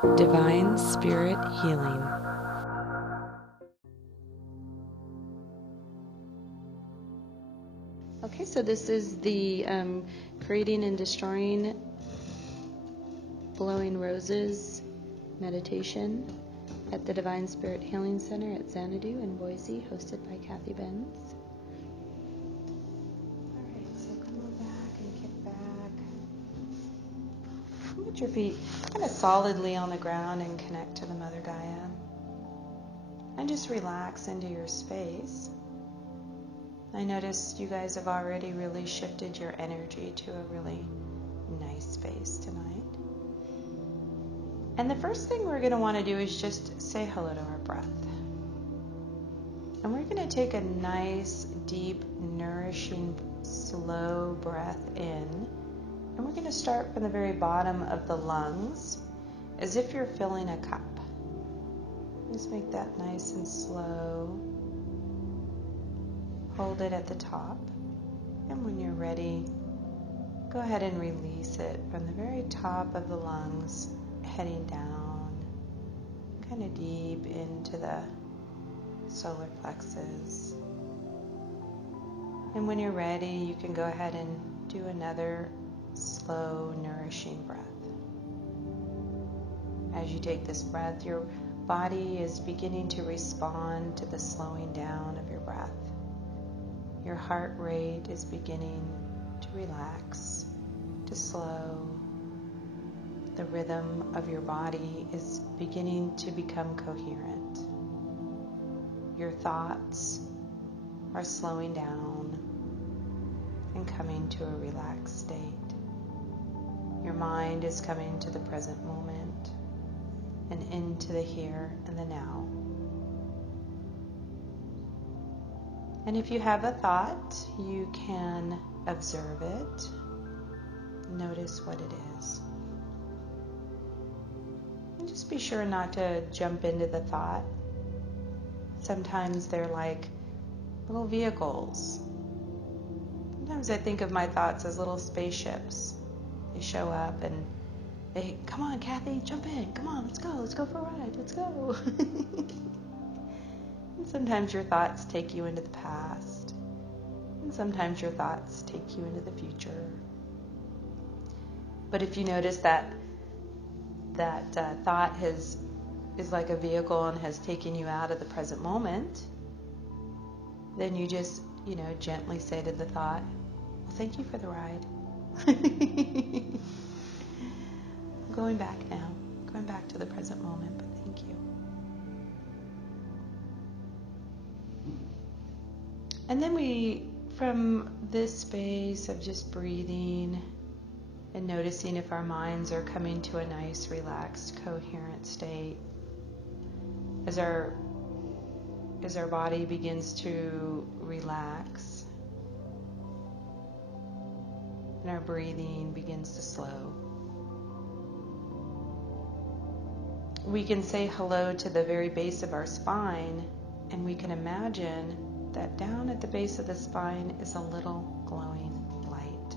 Divine Spirit Healing. Okay, so this is the Creating and Destroying Blowing Roses meditation at the Divine Spirit Healing Center at Xanadu in Boise, hosted by Kathy Benz. Alright, so come on back and kick back. Put your feet kind of solidly on the ground and connect to the Mother Gaia. And just relax into your space. I noticed you guys have already really shifted your energy to a really nice space tonight. And the first thing we're going to want to do is just say hello to our breath. And we're going to take a nice, deep, nourishing, slow breath in. And we're going to start from the very bottom of the lungs, as if you're filling a cup. Just make that nice and slow. Hold it at the top. And when you're ready, go ahead and release it from the very top of the lungs, heading down, kind of deep into the solar plexus. And when you're ready, you can go ahead and do another slow, nourishing breath. As you take this breath, your body is beginning to respond to the slowing down of your breath. Your heart rate is beginning to relax, to slow. The rhythm of your body is beginning to become coherent. Your thoughts are slowing down and coming to a relaxed state. Your mind is coming to the present moment and into the here and the now. And if you have a thought, you can observe it, notice what it is. And just be sure not to jump into the thought. Sometimes they're like little vehicles. Sometimes I think of my thoughts as little spaceships. They show up and they, come on, Kathy, jump in. Come on, let's go for a ride, let's go. And sometimes your thoughts take you into the past. And sometimes your thoughts take you into the future. But if you notice that thought is like a vehicle and has taken you out of the present moment, then you just, gently say to the thought, well, thank you for the ride. Going back now, going back to the present moment, but thank you. And then we, from this space of just breathing and noticing if our minds are coming to a nice, relaxed, coherent state, as our body begins to relax and our breathing begins to slow, we can say hello to the very base of our spine, and we can imagine that down at the base of the spine is a little glowing light.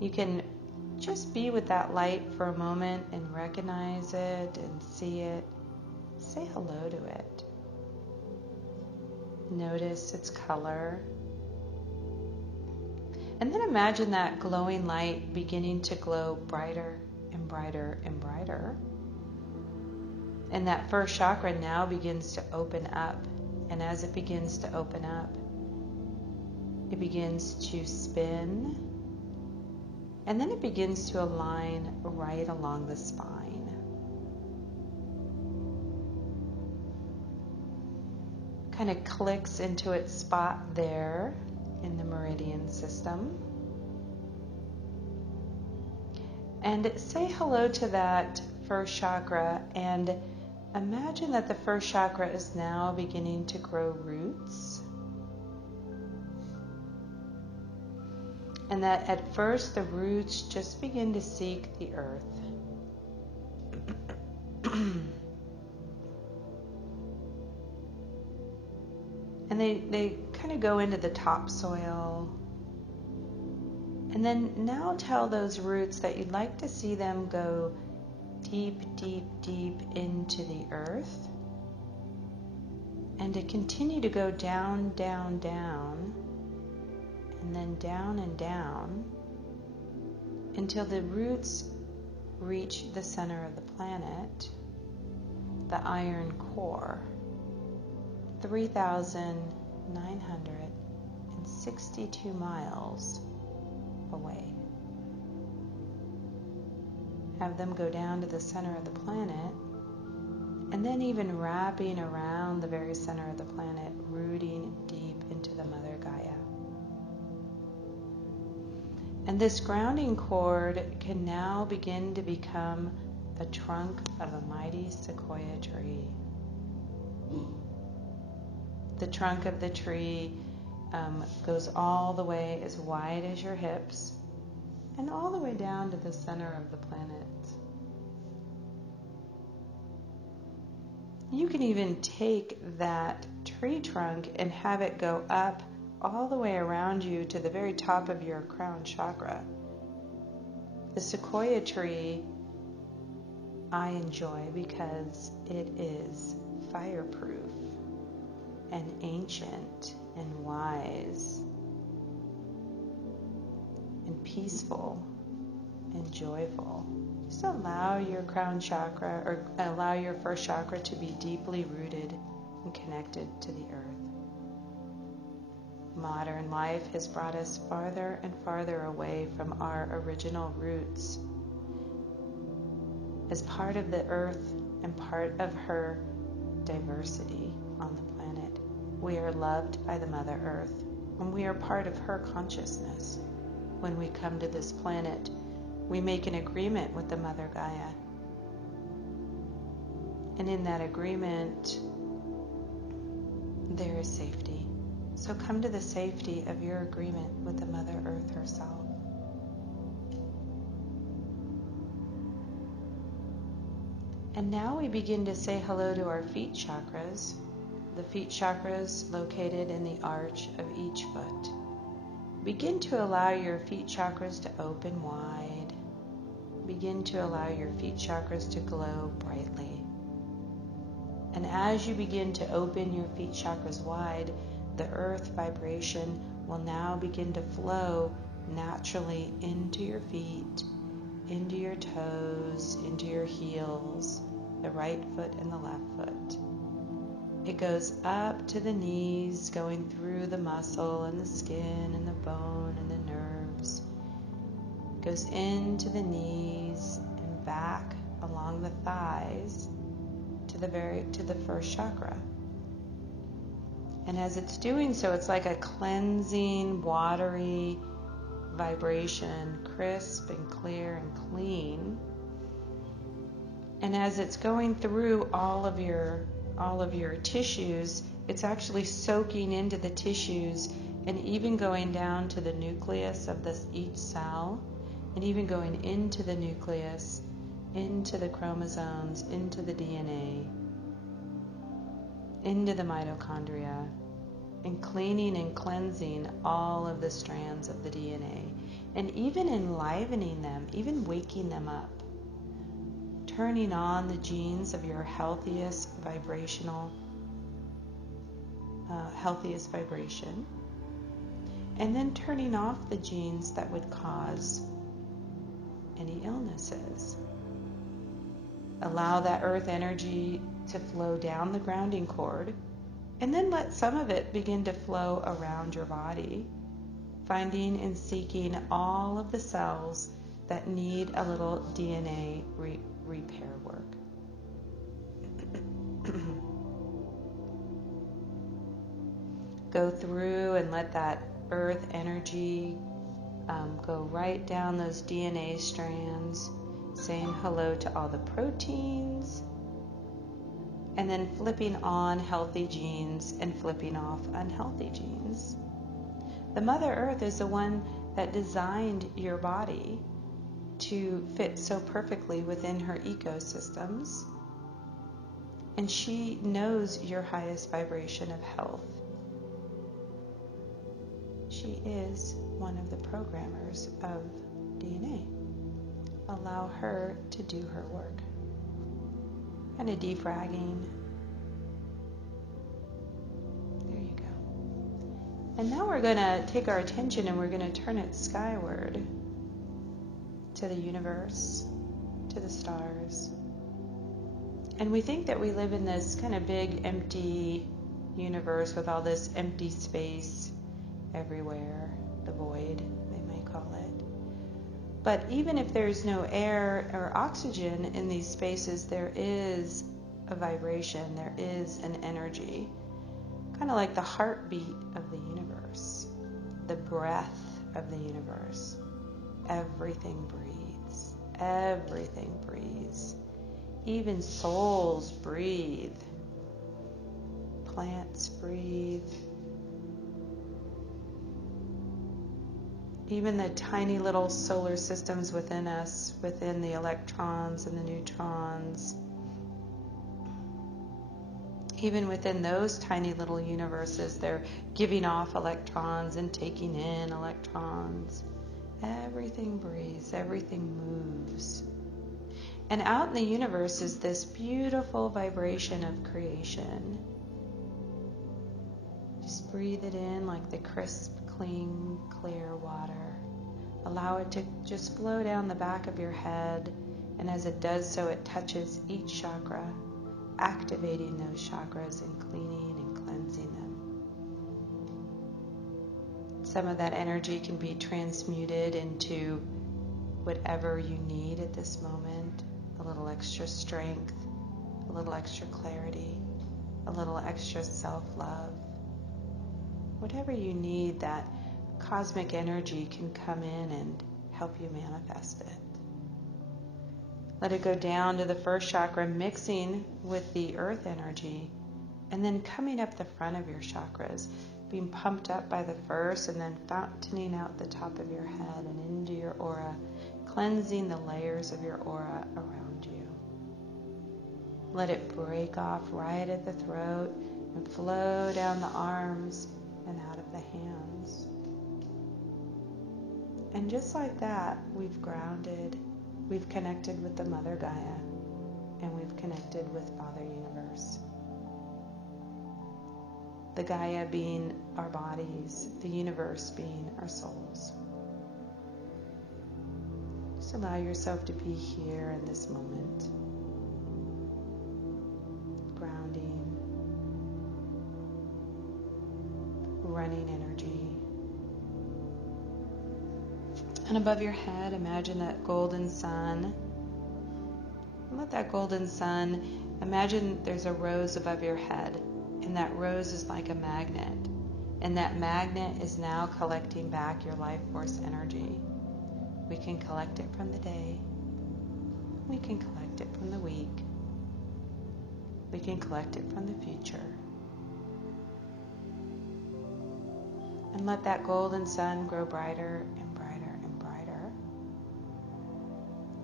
You can just be with that light for a moment and recognize it and see it. Say hello to it. Notice its color. And then imagine that glowing light beginning to glow brighter and brighter and brighter. And that first chakra now begins to open up. And as it begins to open up, it begins to spin. And then it begins to align right along the spine. Kind of clicks into its spot there in the meridian system. And say hello to that first chakra and imagine that the first chakra is now beginning to grow roots. And that at first the roots just begin to seek the earth. And they kind of go into the topsoil. And then now tell those roots that you'd like to see them go deep, deep, deep into the earth, and to continue to go down, down, down, and then down and down until the roots reach the center of the planet, the iron core, 3,962 miles away. Have them go down to the center of the planet, and then even wrapping around the very center of the planet, rooting deep into the Mother Gaia. And this grounding cord can now begin to become the trunk of a mighty sequoia tree. The trunk of the tree goes all the way as wide as your hips and all the way down to the center of the planet. You can even take that tree trunk and have it go up all the way around you to the very top of your crown chakra. The sequoia tree I enjoy because it is fireproof and ancient and wise and peaceful and joyful. Just allow your crown chakra, or allow your first chakra, to be deeply rooted and connected to the earth. Modern life has brought us farther and farther away from our original roots. As part of the earth and part of her diversity on the planet, we are loved by the Mother Earth, and we are part of her consciousness. When we come to this planet, we make an agreement with the Mother Gaia. And in that agreement, there is safety. So come to the safety of your agreement with the Mother Earth herself. And now we begin to say hello to our feet chakras. The feet chakras located in the arch of each foot. Begin to allow your feet chakras to open wide. Begin to allow your feet chakras to glow brightly. And as you begin to open your feet chakras wide, the earth vibration will now begin to flow naturally into your feet, into your toes, into your heels, the right foot and the left foot. It goes up to the knees, going through the muscle and the skin and the bone and the nerves. It goes into the knees and back along the thighs to the first chakra. And as it's doing so, it's like a cleansing, watery vibration, crisp and clear and clean. And as it's going through all of your tissues, it's actually soaking into the tissues and even going down to the nucleus of each cell, and even going into the nucleus, into the chromosomes, into the DNA, into the mitochondria, and cleaning and cleansing all of the strands of the DNA, and even enlivening them, even waking them up, turning on the genes of your healthiest vibration, and then turning off the genes that would cause any illnesses. Allow that earth energy to flow down the grounding cord, and then let some of it begin to flow around your body, finding and seeking all of the cells that need a little DNA repair work. Go through and let that earth energy go right down those DNA strands, saying hello to all the proteins, and then flipping on healthy genes and flipping off unhealthy genes. The Mother Earth is the one that designed your body to fit so perfectly within her ecosystems, and she knows your highest vibration of health. She is one of the programmers of DNA. allow her to do her work. Kind of defragging. There you go. And now we're going to take our attention and we're going to turn it skyward to the universe, to the stars. And we think that we live in this kind of big empty universe with all this empty space everywhere, the void, they may call it. But even if there's no air or oxygen in these spaces, there is a vibration, there is an energy, kind of like the heartbeat of the universe, the breath of the universe. Everything breathes. Everything breathes. Even souls breathe. Plants breathe. Even the tiny little solar systems within us, within the electrons and the neutrons, even within those tiny little universes, they're giving off electrons and taking in electrons. Everything breathes, everything moves. And out in the universe is this beautiful vibration of creation. Just breathe it in like the crisp, clean, clear water. Allow it to just flow down the back of your head, and as it does so, it touches each chakra, activating those chakras and cleaning and cleansing them. Some of that energy can be transmuted into whatever you need at this moment. A little extra strength, a little extra clarity, a little extra self-love. Whatever you need, that cosmic energy can come in and help you manifest it. Let it go down to the first chakra, mixing with the earth energy, and then coming up the front of your chakras, being pumped up by the first and then fountaining out the top of your head and into your aura, cleansing the layers of your aura around you. Let it break off right at the throat and flow down the arms and out of the hands. And just like that, we've grounded, we've connected with the Mother Gaia, and we've connected with Father Universe. The Gaia being our bodies, the universe being our souls. Just allow yourself to be here in this moment. Grounding, running energy. And above your head, imagine that golden sun. And let that golden sun, imagine there's a rose above your head, and that rose is like a magnet. And that magnet is now collecting back your life force energy. We can collect it from the day. We can collect it from the week. We can collect it from the future. And let that golden sun grow brighter and brighter and brighter.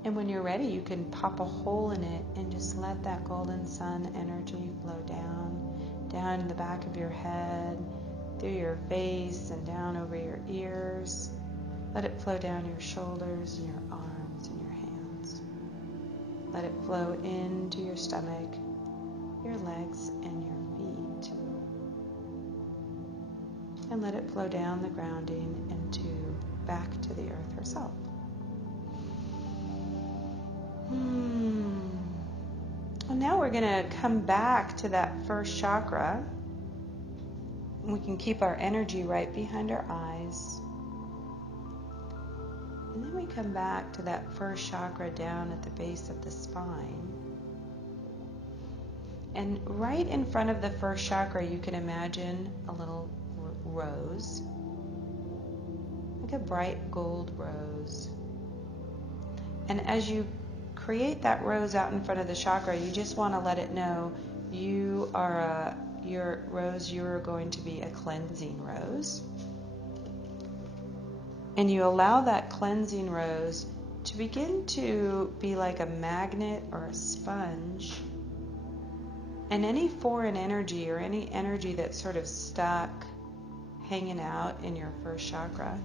And when you're ready, you can pop a hole in it and just let that golden sun energy flow down the back of your head, through your face and down over your ears. Let it flow down your shoulders and your arms and your hands. Let it flow into your stomach, your legs, and your feet. And let it flow down the grounding and back to the earth herself. Well, now we're going to come back to that first chakra. We can keep our energy right behind our eyes. And then we come back to that first chakra down at the base of the spine. And right in front of the first chakra, you can imagine a little rose, like a bright gold rose. And as you create that rose out in front of the chakra, you just want to let it know you are you're going to be a cleansing rose. And you allow that cleansing rose to begin to be like a magnet or a sponge. And any foreign energy or any energy that's sort of stuck, hanging out in your first chakra,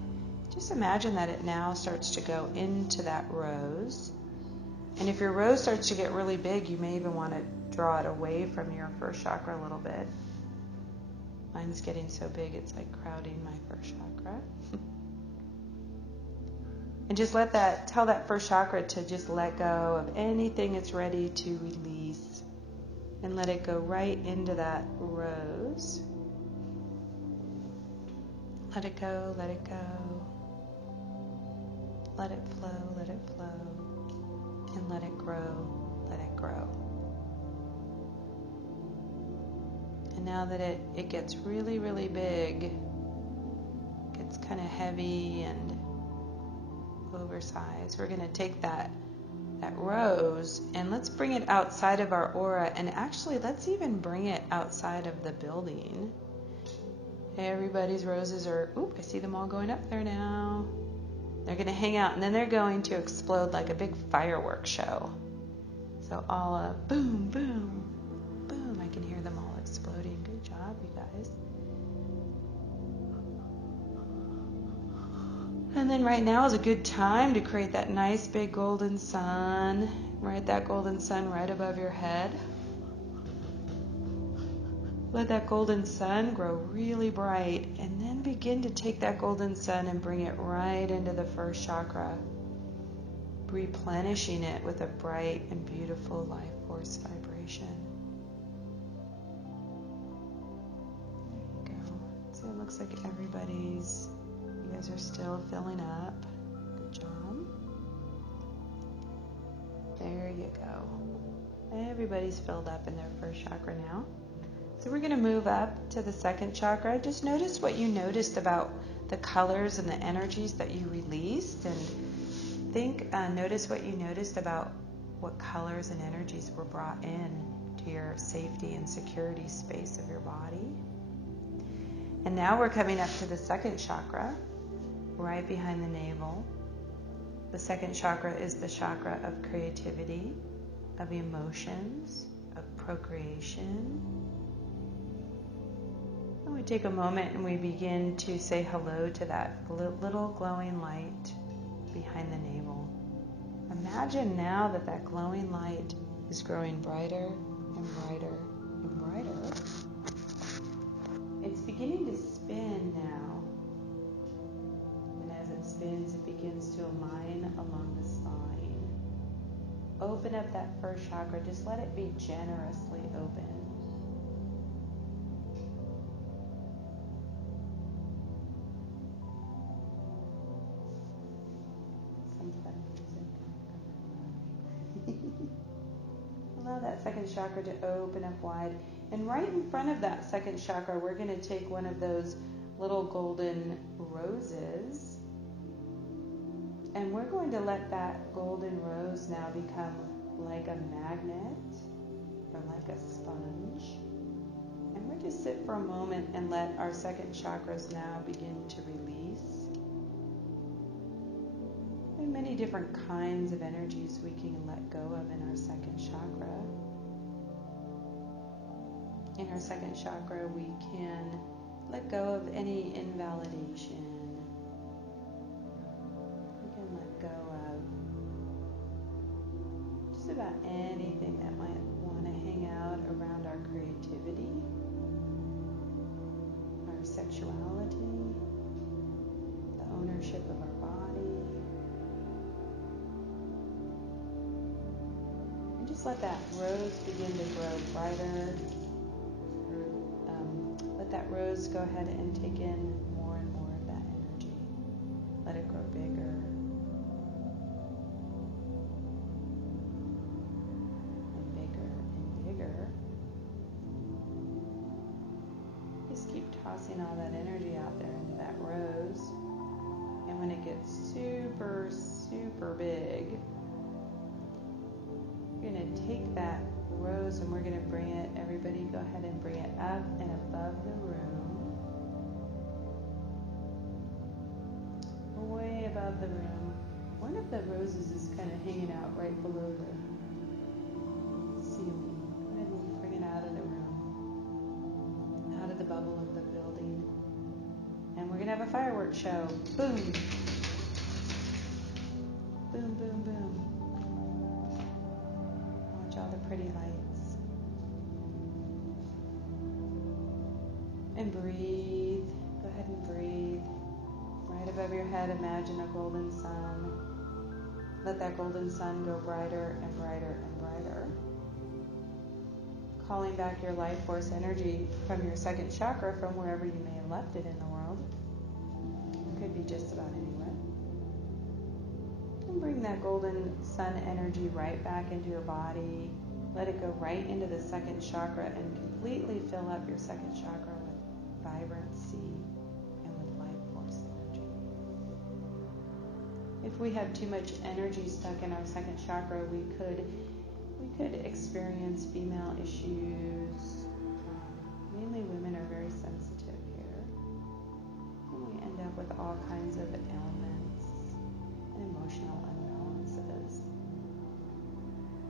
just imagine that it now starts to go into that rose. And if your rose starts to get really big, you may even want to draw it away from your first chakra a little bit. Mine's getting so big, it's like crowding my first chakra. And just tell that first chakra to just let go of anything it's ready to release. And let it go right into that rose. Let it go, let it go. Let it flow, let it flow. And let it grow, let it grow. And now that it gets really, really big, gets kind of heavy and oversized, we're going to take that rose and let's bring it outside of our aura, and actually let's even bring it outside of the building. Everybody's roses are, I see them all going up there now. They're going to hang out, and then they're going to explode like a big fireworks show. So all boom, boom, boom. I can hear them all exploding. Good job, you guys. And then right now is a good time to create that nice big golden sun. Right, that golden sun right above your head. Let that golden sun grow really bright, and then begin to take that golden sun and bring it right into the first chakra, replenishing it with a bright and beautiful life force vibration. There you go. So it looks like you guys are still filling up. Good job. There you go. Everybody's filled up in their first chakra now. So we're going to move up to the second chakra. Just notice what you noticed about the colors and the energies that you released, and notice what you noticed about what colors and energies were brought in to your safety and security space of your body. And now we're coming up to the second chakra, right behind the navel. The second chakra is the chakra of creativity, of emotions, of procreation. And we take a moment and we begin to say hello to that little glowing light behind the navel. Imagine now that glowing light is growing brighter and brighter and brighter. It's beginning to spin now. And as it spins, it begins to align along the spine. Open up that first chakra. Just let it be generously open. Allow that second chakra to open up wide. And right in front of that second chakra, we're going to take one of those little golden roses. And we're going to let that golden rose now become like a magnet or like a sponge. And we're just sit for a moment and let our second chakras now begin to release. There are many different kinds of energies we can let go of in our second chakra. In our second chakra, we can let go of any invalidation. We can let go of just about anything that might want to hang out around our creativity, our sexuality, the ownership of our body. And just let that rose begin to grow brighter. Let that rose go ahead and take in more and more of that energy. Let it grow bigger and bigger and bigger. Just keep tossing all that energy out there into that rose. And when it gets super, super big, you're going to take that rose and we're going to bring it, everybody go ahead and bring it up and above the room. Way above the room. One of the roses is kind of hanging out right below the ceiling. Go ahead and bring it out of the room, out of the bubble of the building. And we're going to have have a fireworks show. Boom. Boom, boom, boom. Watch all the pretty lights. And breathe. Go ahead and breathe. Right above your head, imagine a golden sun. Let that golden sun go brighter and brighter and brighter. Calling back your life force energy from your second chakra from wherever you may have left it in the world. It could be just about anywhere. And bring that golden sun energy right back into your body. Let it go right into the second chakra and completely fill up your second chakra with vibrancy and with life force energy. If we have too much energy stuck in our second chakra, we could experience female issues. Mainly women are very sensitive here. And we end up with all kinds of ailments and emotional imbalances.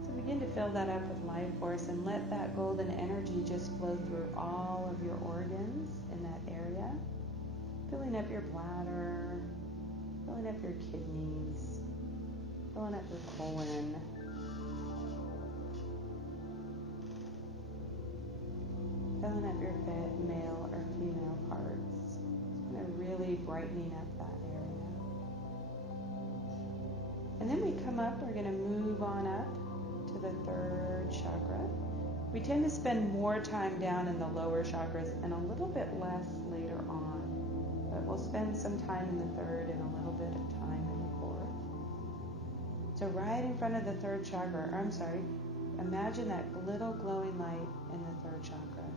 So begin to fill that up with life force and let that golden energy just flow through all of your organs in that area. Filling up your bladder, filling up your kidneys, filling up your colon, filling up your male or female parts. It's kind of really brightening up that area. And then we come up, we're going to move on up to the third chakra. We tend to spend more time down in the lower chakras and a little bit less later on. But we'll spend some time in the third and a little bit of time in the fourth. So right in front of the third chakra, imagine that little glowing light in the third chakra.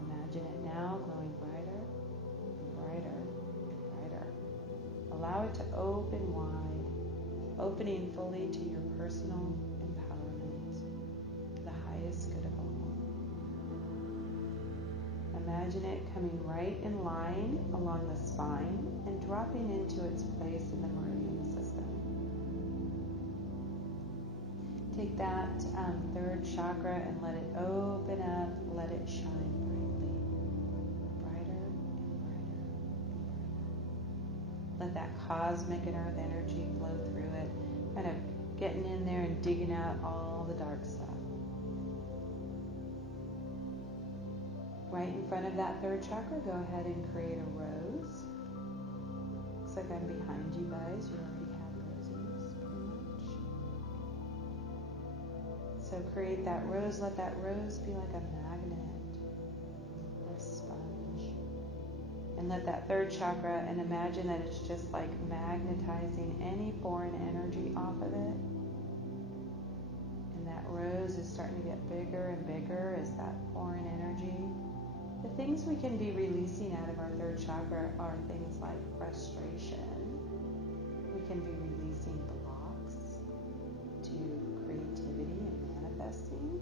Imagine it now glowing brighter and brighter and brighter. Allow it to open wide, opening fully to your personal empowerment, to the highest good of all. Imagine it coming right in line along the spine and dropping into its place in the meridian system. Take that third chakra and let it open up, let it shine brightly, brighter and brighter and brighter. Let that cosmic and earth energy flow through it, kind of getting in there and digging out all the dark stuff. Right in front of that third chakra, go ahead and create a rose. Looks like I'm behind you guys. You already have roses, pretty much. So create that rose. Let that rose be like a magnet or a sponge. And let that third chakra, and imagine that it's just like magnetizing any foreign energy off of it. And that rose is starting to get bigger and bigger as that foreign energy. The things we can be releasing out of our third chakra are things like frustration. We can be releasing blocks to creativity and manifesting.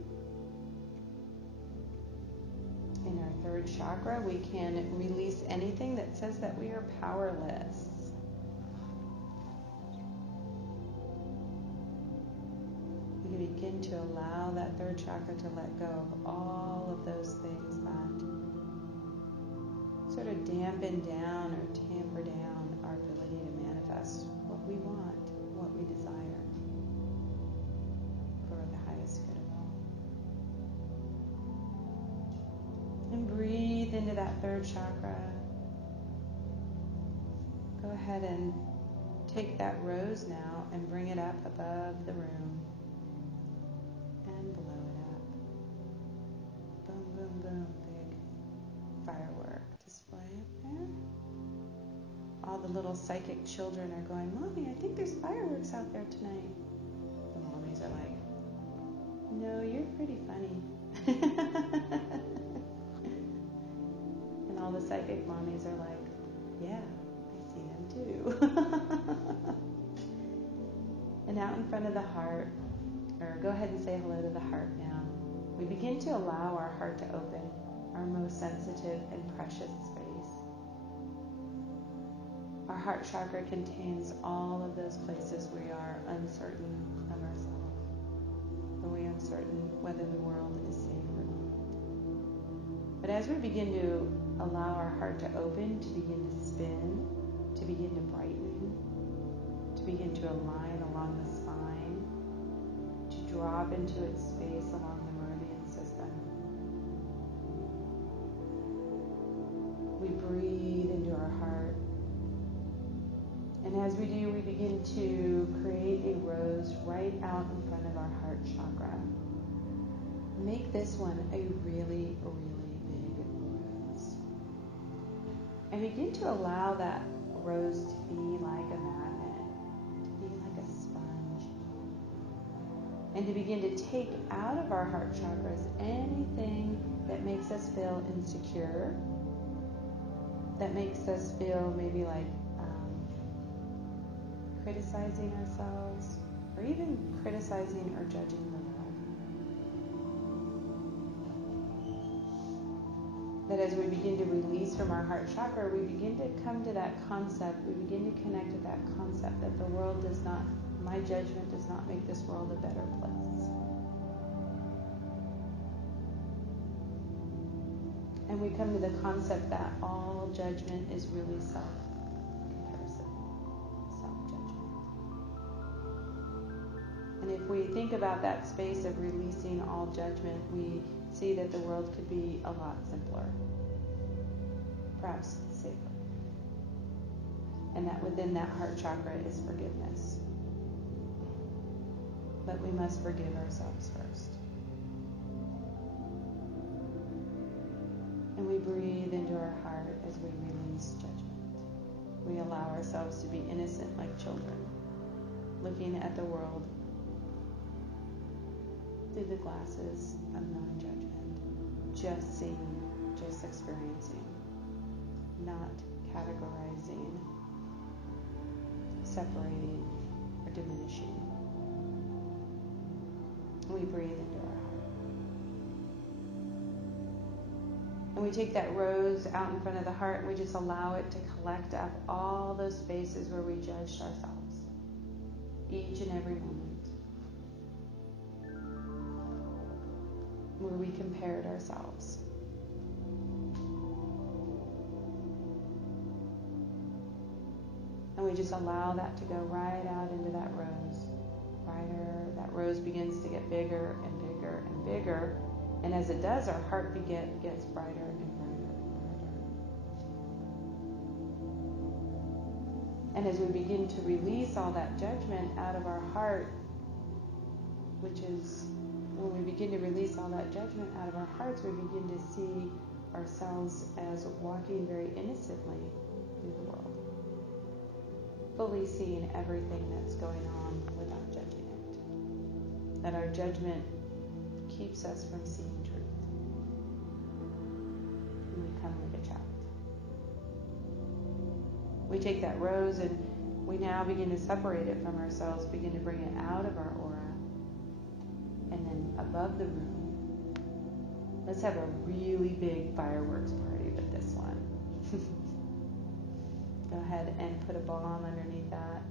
In our third chakra, we can release anything that says that we are powerless. We can begin to allow that third chakra to let go of all of those things that sort of dampen down or tamper down our ability to manifest what we want, what we desire for the highest good of all. And breathe into that third chakra. Go ahead and take that rose now and bring it up above the room and blow it up. Boom, boom, boom. Big firework display up there. All the little psychic children are going, Mommy, I think there's fireworks out there tonight. The mommies are like, no, you're pretty funny. And all the psychic mommies are like, yeah, I see them too. And out in front of the heart, or go ahead and say hello to the heart now. We begin to allow our heart to open, our most sensitive and precious space. Our heart chakra contains all of those places we are uncertain of ourselves. Are we uncertain whether the world is safe or not? But as we begin to allow our heart to open, to begin to spin, to begin to brighten, to begin to align along the spine, to drop into its space along the meridian system. We breathe into our heart. And as we do, we begin to create a rose right out in front of our heart chakra. Make this one a really, really big rose. And begin to allow that rose to be like a magnet, to be like a sponge. And to begin to take out of our heart chakras anything that makes us feel insecure, that makes us feel maybe like criticizing ourselves, or even criticizing or judging the world. That as we begin to release from our heart chakra, we begin to come to that concept, we begin to connect to that concept that the world does not, my judgment does not make this world a better place. And we come to the concept that all judgment is really self-comparison, self-judgment. And if we think about that space of releasing all judgment, we see that the world could be a lot simpler, perhaps safer. And that within that heart chakra is forgiveness. But we must forgive ourselves first. And we breathe into our heart as we release judgment. We allow ourselves to be innocent like children, looking at the world through the glasses of non-judgment, just seeing, just experiencing, not categorizing, separating, or diminishing. We breathe into our heart. And we take that rose out in front of the heart and we just allow it to collect up all those spaces where we judged ourselves, each and every moment, where we compared ourselves. And we just allow that to go right out into that rose, brighter. That rose begins to get bigger and bigger and bigger. And as it does, our heart gets brighter and brighter and brighter. And as we begin to release all that judgment out of our heart, which is when we begin to release all that judgment out of our hearts, we begin to see ourselves as walking very innocently through the world, fully seeing everything that's going on without judging it. That our judgment keeps us from seeing truth. And we come like a child. We take that rose and we now begin to separate it from ourselves, begin to bring it out of our aura. And then above the room, let's have a really big fireworks party with this one. Go ahead and put a bomb underneath that.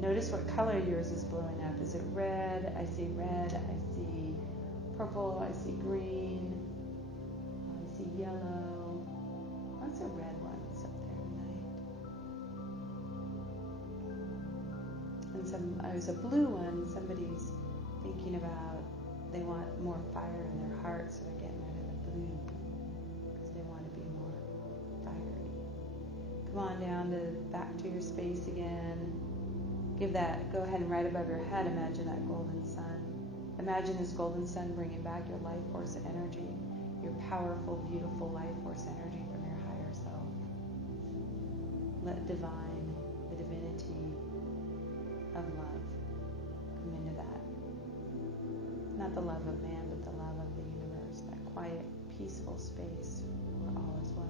Notice what color yours is blowing up. Is it red? I see red. I see purple. I see green. I see yellow. Lots of red ones up there tonight. And there's a blue one. Somebody's thinking about they want more fire in their heart, so they're getting rid of the blue because they want to be more fiery. Come on down back to your space again. Go ahead and right above your head, imagine that golden sun. Imagine this golden sun bringing back your life force energy, your powerful, beautiful life force energy from your higher self. Let the divinity of love come into that. Not the love of man, but the love of the universe, that quiet, peaceful space where all is well.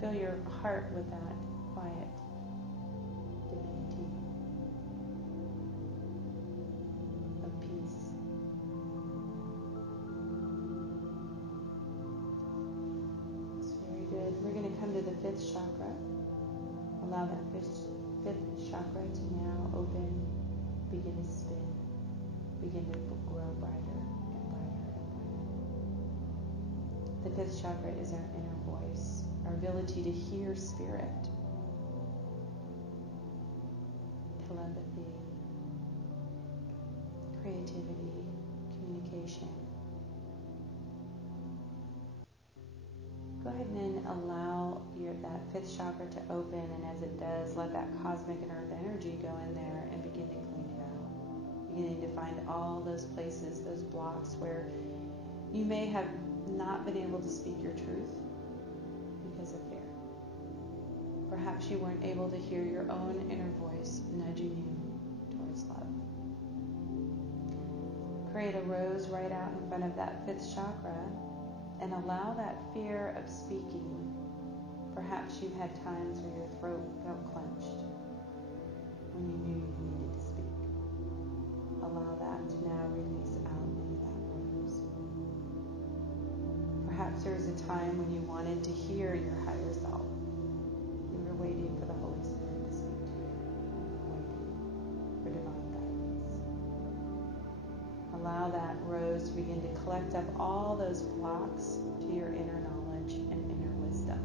Fill your heart with that quiet divinity of peace. It's very good. We're going to come to the fifth chakra. Allow that fifth chakra to now open, begin to spin, begin to grow brighter and brighter and brighter. The fifth chakra is our inner voice, our ability to hear spirit, telepathy, creativity, communication. Go ahead and allow that fifth chakra to open, and as it does, let that cosmic and earth energy go in there and begin to clean it out. Beginning to find all those places, those blocks where you may have not been able to speak your truth because of fear. Perhaps you weren't able to hear your own inner voice nudging you towards love. Create a rose right out in front of that fifth chakra and allow that fear of speaking. Perhaps you've had times where your throat felt clenched when you knew you needed to speak. Allow that to now release out into that rose. Perhaps there was a time when you wanted to hear your higher self. You were waiting for the Holy Spirit to speak to you, waiting for divine guidance. Allow that rose to begin to collect up all those blocks to your inner knowledge and inner wisdom.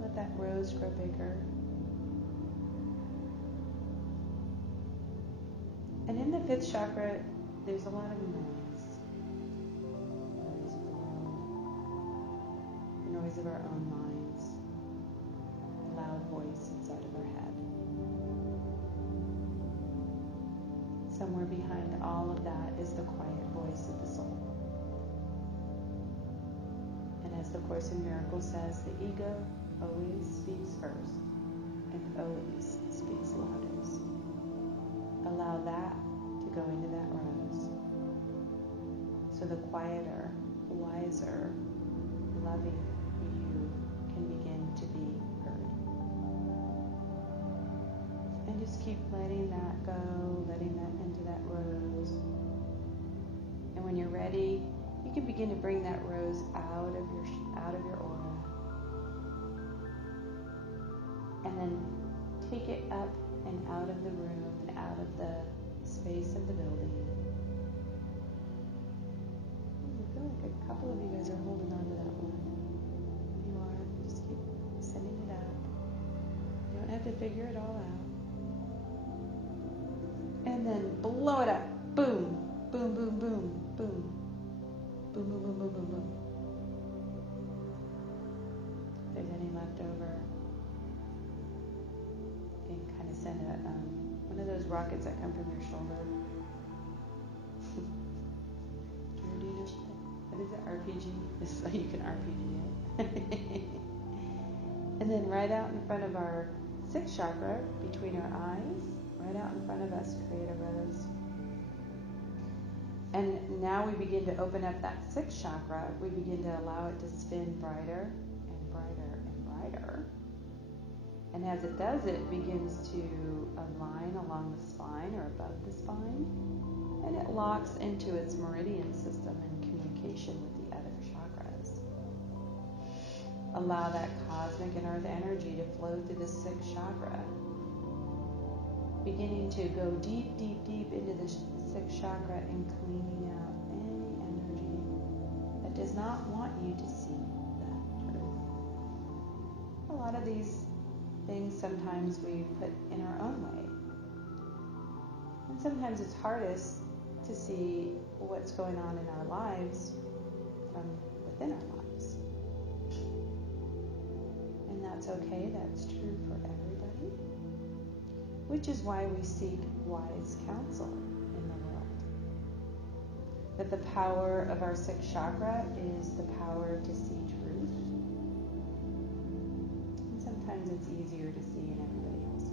Let that rose grow bigger. And in the fifth chakra, there's a lot of noise. Noise of the world. The noise of our own minds. The loud voice inside of our head. Somewhere behind all of that is the quiet voice of the soul. And as the Course in Miracles says, the ego always speaks first and always speaks loudest. Allow that to go into that rose. So the quieter, wiser, loving you can begin to be heard. And just keep letting that go, letting that into that rose. And when you're ready, you can begin to bring that rose out of your aura. And then take it up and out of the room and out of the space of the building. I feel like a couple of you guys are holding on to that one. You are. Just keep sending it out. You don't have to figure it all out. And then blow it up. Boom. Boom, boom, boom, boom. Boom, boom, boom, boom, boom, boom. If there's any left over, you can kind of send one of those rockets that come from your shoulder. Do you know what is it? RPG? This is how you can RPG it. And then right out in front of our sixth chakra, between our eyes, right out in front of us, create a rose. And now we begin to open up that sixth chakra. We begin to allow it to spin brighter and brighter and brighter. And as it does, it begins to align along the spine or above the spine. And it locks into its meridian system in communication with the other chakras. Allow that cosmic and earth energy to flow through the sixth chakra. Beginning to go deep, deep, deep into the sixth chakra and cleaning out any energy that does not want you to see that truth. A lot of these things sometimes we put in our own way. And sometimes it's hardest to see what's going on in our lives from within our lives. And that's okay, that's true for everybody. Which is why we seek wise counsel in the world. That the power of our sixth chakra is the power to see truth. And sometimes it's easier to see in everybody else.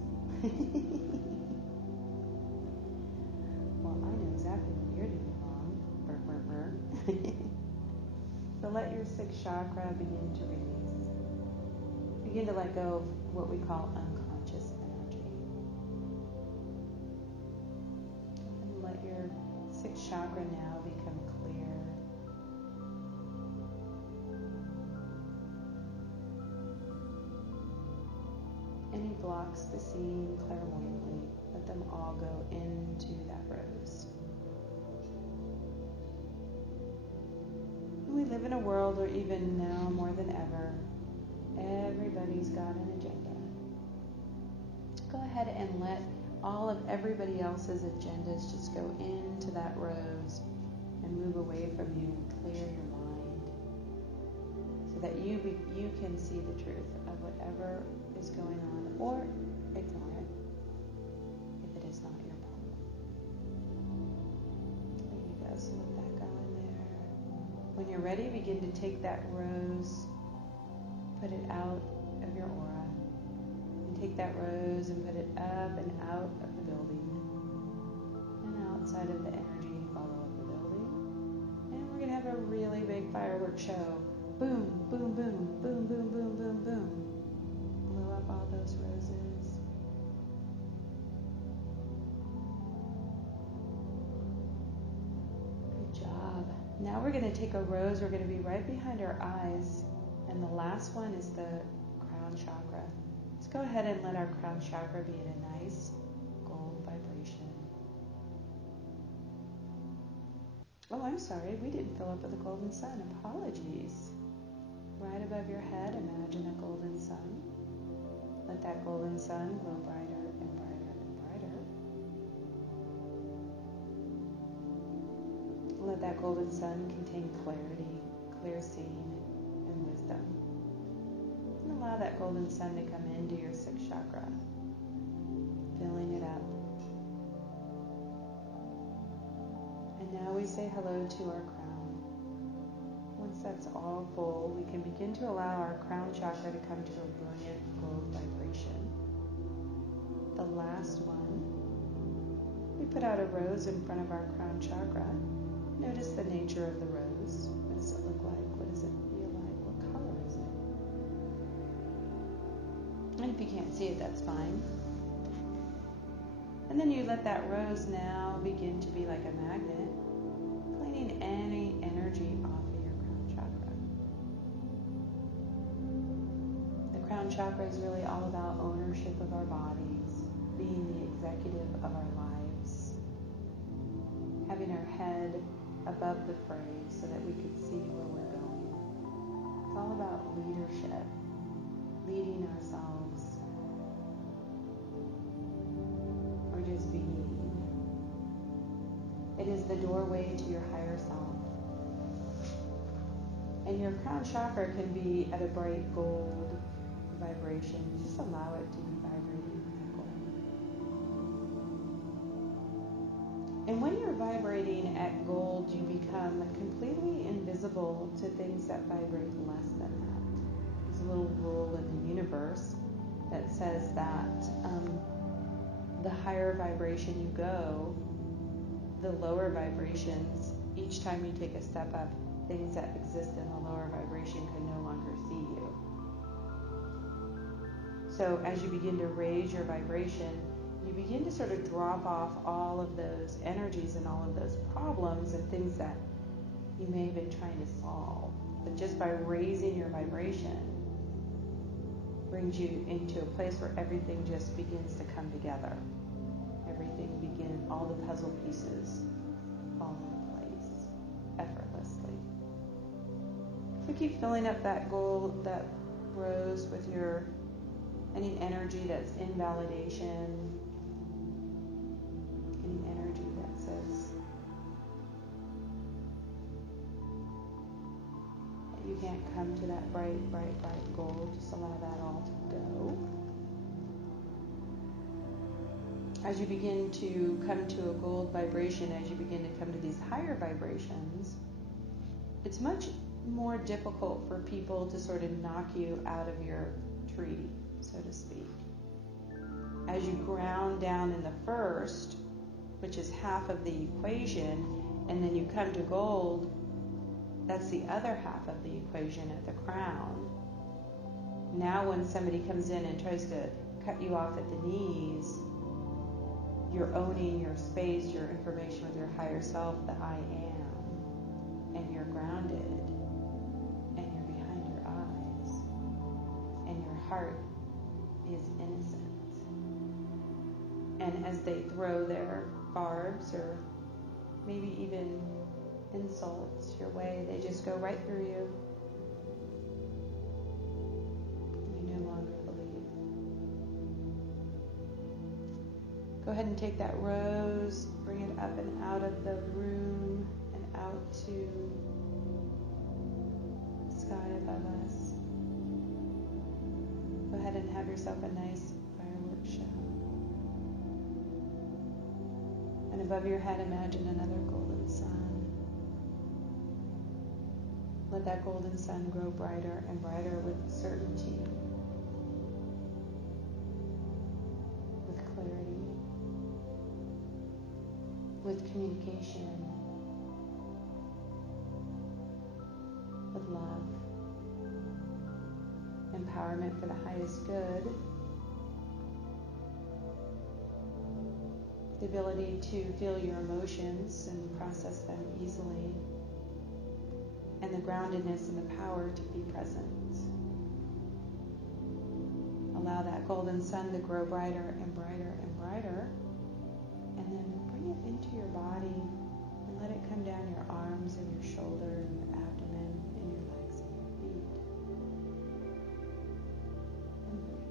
Well, I know exactly what you're doing wrong. Burr, burr, burr. So let your sixth chakra begin to release. Begin to let go of what we call unconscious energy. And let your sixth chakra now become clear. Any blocks to seeing clairvoyantly, let them all go into that rose. our world, or even now more than ever, everybody's got an agenda. Go ahead and let all of everybody else's agendas just go into that rose and move away from you and clear your mind so that you can see the truth of whatever is going on, or ignore it if it is not your problem. There you go. So let that go in there. When you're ready, begin to take that rose, put it out of your aura, and take that rose and put it up and out of the building and outside of the energy. Follow up the building, and we're gonna have a really big fireworks show. Boom, boom, boom, boom, boom, boom, boom, boom. Blow up all those roses. Good job. Now we're going to take a rose. We're going to be right behind our eyes. And the last one is the crown chakra. Let's go ahead and let our crown chakra be in a nice gold vibration. Oh, I'm sorry. We didn't fill up with the golden sun. Apologies. Right above your head, imagine a golden sun. Let that golden sun glow brighter and brighter and brighter. Let that golden sun contain clarity, clear seeing, and wisdom. And allow that golden sun to come into your sixth chakra, filling it up. And now we say hello to our crown. Once that's all full, we can begin to allow our crown chakra to come to a brilliant gold vibration. The last one, we put out a rose in front of our crown chakra. Notice the nature of the rose. What does it look like? What does it feel like? What color is it? And if you can't see it, that's fine. And then you let that rose now begin to be like a magnet, cleaning any energy off of your crown chakra. The crown chakra is really all about ownership of our bodies, being the executive of our lives, having our head above the fray so that we could see where we're going. It's all about leadership, leading ourselves, or just being. It is the doorway to your higher self. And your crown chakra can be at a bright gold vibration. Just allow it to be vibrating at gold. And when you're vibrating at gold, you become completely invisible to things that vibrate less than that. There's a little rule in the universe that says that the higher vibration you go, the lower vibrations, each time you take a step up, things that exist in the lower vibration can no longer see you. So as you begin to raise your vibration, you begin to sort of drop off all of those energies and all of those problems and things that you may have been trying to solve. But just by raising your vibration brings you into a place where everything just begins to come together. All the puzzle pieces fall into place effortlessly. So keep filling up that gold, that rose with any energy that's invalidation, any energy that says that you can't come to that bright, bright, bright gold. Just allow that all to go. As you begin to come to a gold vibration, as you begin to come to these higher vibrations, it's much more difficult for people to sort of knock you out of your tree, so to speak. As you ground down in the first, which is half of the equation, and then you come to gold, that's the other half of the equation at the crown. Now when somebody comes in and tries to cut you off at the knees, you're owning your space, your information with your higher self, the I am, and you're grounded, and you're behind your eyes, and your heart is innocent. And as they throw their barbs, or maybe even insults your way. They just go right through you. You no longer believe. Go ahead and take that rose, bring it up and out of the room and out to the sky above us. Go ahead and have yourself a nice fireworks show. And above your head, imagine another golden sun. Let that golden sun grow brighter and brighter with certainty, with clarity, with communication, with love, empowerment for the highest good, the ability to feel your emotions and process them easily, and the groundedness and the power to be present. Allow that golden sun to grow brighter and brighter and brighter, and then bring it into your body and let it come down your arms and your shoulder and your abdomen and your legs and your feet. And breathe.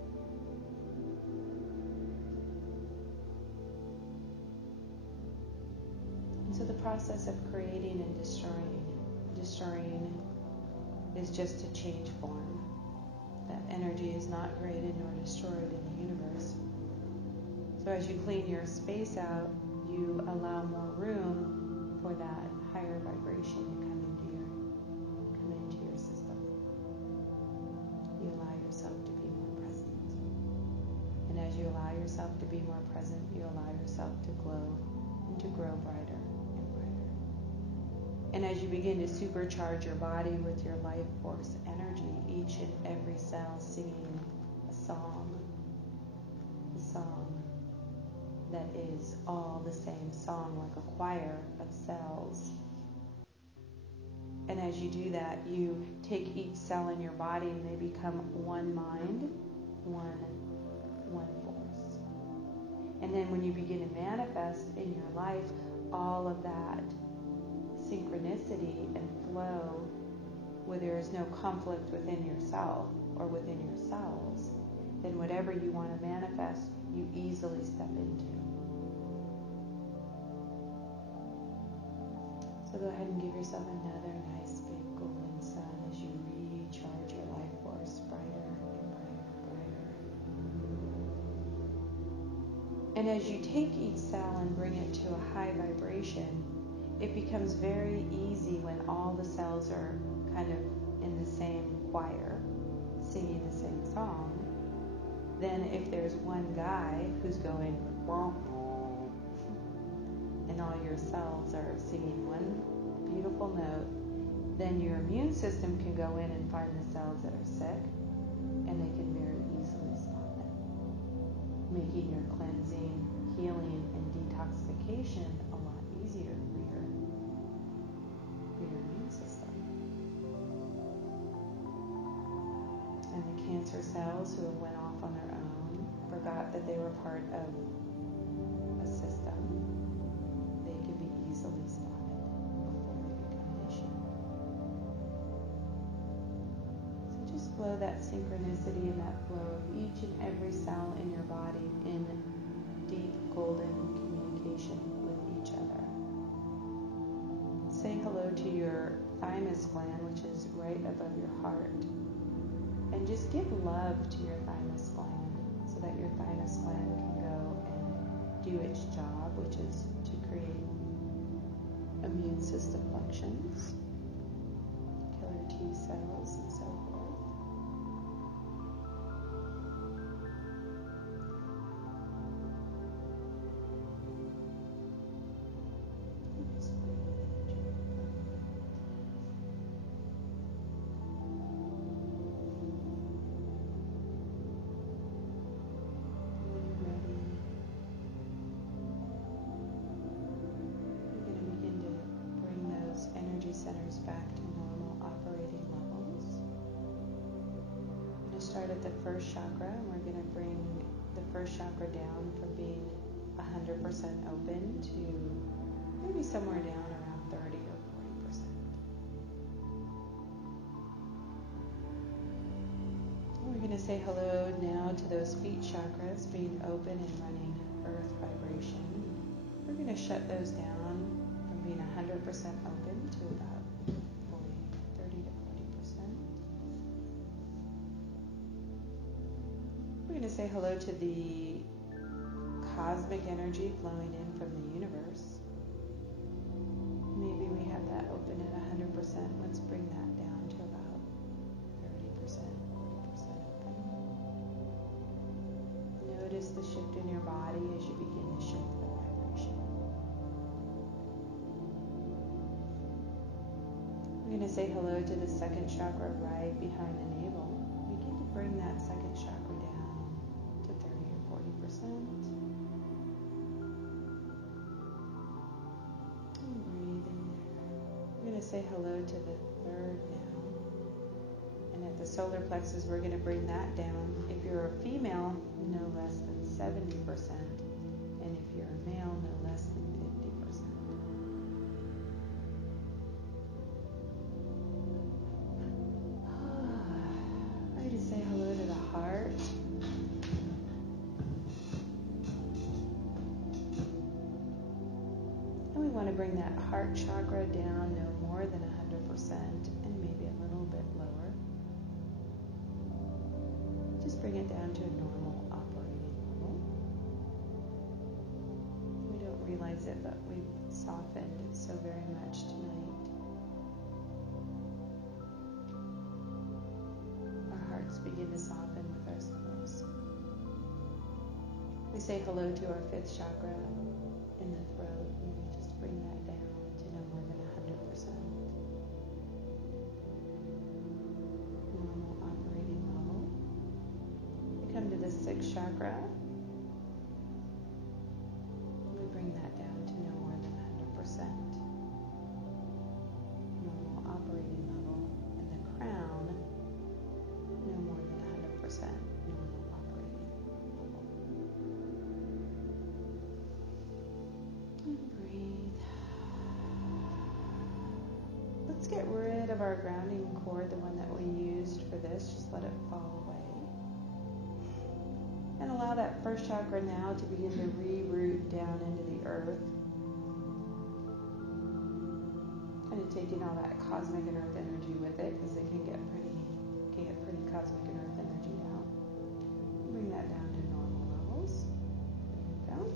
And so the process of creating and destroying is just to change form. That energy is not created nor destroyed in the universe. So as you clean your space out, you allow more room for that higher vibration to come into your system. You allow yourself to be more present. And as you allow yourself to be more present, you allow yourself to glow and to grow brighter. And as you begin to supercharge your body with your life force energy, each and every cell singing a song that is all the same song, like a choir of cells. And as you do that, you take each cell in your body and they become one mind, one force. And then when you begin to manifest in your life all of that synchronicity and flow, where there is no conflict within yourself or within your cells, then whatever you want to manifest, you easily step into. So go ahead and give yourself another nice big golden sun as you recharge your life force brighter and brighter and brighter. And as you take each cell and bring it to a high vibration, it becomes very easy when all the cells are kind of in the same choir, singing the same song. Then if there's one guy who's going, and all your cells are singing one beautiful note, then your immune system can go in and find the cells that are sick, and they can very easily spot them, making your cleansing, healing, and detoxification a lot easier for your immune system. And the cancer cells who have went off on their own, forgot that they were part of a system, they can be easily spotted before they become an issue. So just flow that synchronicity and that flow of each and every cell in your body in deep golden communication with each other. Say hello to your thymus gland, which is right above your heart. And just give love to your thymus gland so that your thymus gland can go and do its job, which is to create immune system functions, killer T cells, and so forth. Just breathe and centers back to normal operating levels. I'm going to start at the first chakra, and we're going to bring the first chakra down from being 100% open to maybe somewhere down around 30 or say hello now to those feet chakras being open and running earth vibration. We're going to shut those down from being 100% open to about 30 to 40%. We're going to say hello to the cosmic energy flowing in from the universe. Maybe we have that open at 100%. Let's bring that down to about 30%, 40% open. Notice the shift in your body as you begin to shift the vibration. We're going to say hello to the second chakra right behind the navel. Begin to bring that second chakra down to 30 or 40%. Say hello to the third now, and at the solar plexus we're going to bring that down. If you're a female, no less than 70%, and if you're a male, no less than 50%. Ready to say hello to the heart. And we want to bring that heart chakra down no more than 100% and maybe a little bit lower. Just bring it down to a normal operating level. We don't realize it, but we've softened it so very much tonight. Our hearts begin to soften with ourselves. We say hello to our fifth chakra in the throat, and we just bring that down to no more than 100%. Normal operating level. We come to the sixth chakra. We bring that down to no more than 100%. Normal operating level. And the crown, no more than 100%. Normal operating level. And breathe. Let's get rid of our grounding cord, the one that we used for this. Just let it fall away. And allow that first chakra now to begin to reroot down into the earth. Kind of taking all that cosmic and earth energy with it, because it can get pretty cosmic and earth energy now. Bring that down to normal levels. There you go.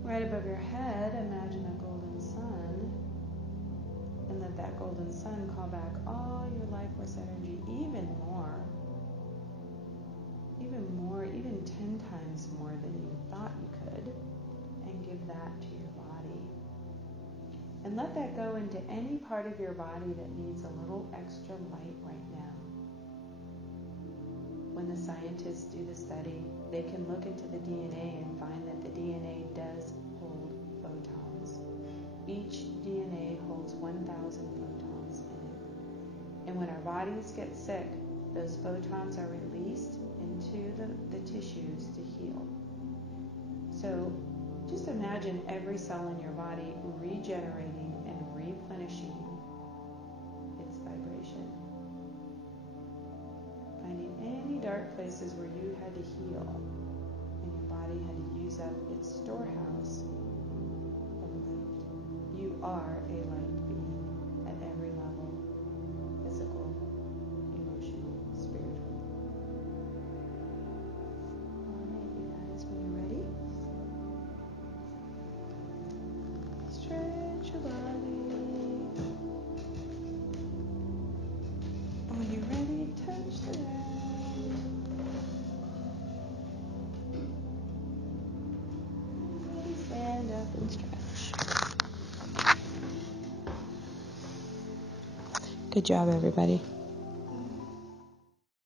Right above your head, imagine a golden sun. And let that golden sun call back all your life force energy, even 10 times more than you thought you could, and give that to your body. And let that go into any part of your body that needs a little extra light right now. When the scientists do the study, they can look into the DNA and find that the DNA does hold photons. Each DNA holds 1,000 photons in it. And when our bodies get sick, those photons are released into the tissues to heal. So just imagine every cell in your body regenerating and replenishing its vibration. Finding any dark places where you had to heal and your body had to use up its storehouse of light. You are a light being at every level, physical, emotional, spiritual. All right, you guys, when you're ready, stretch your body. And when you're ready, touch the ground. Ready, stand up and stretch. Good job, everybody.